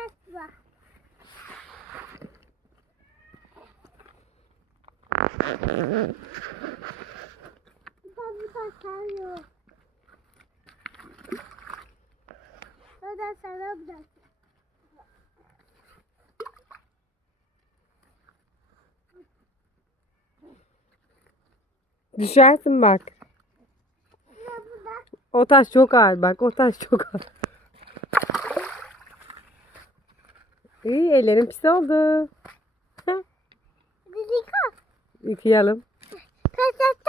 taş var. Bu taş sarıyor. O da sana bırak. Düşersin bak. O taş çok ağır bak. O taş çok ağır. İyi ellerim pis oldu. Didika. Yıkayalım. Taş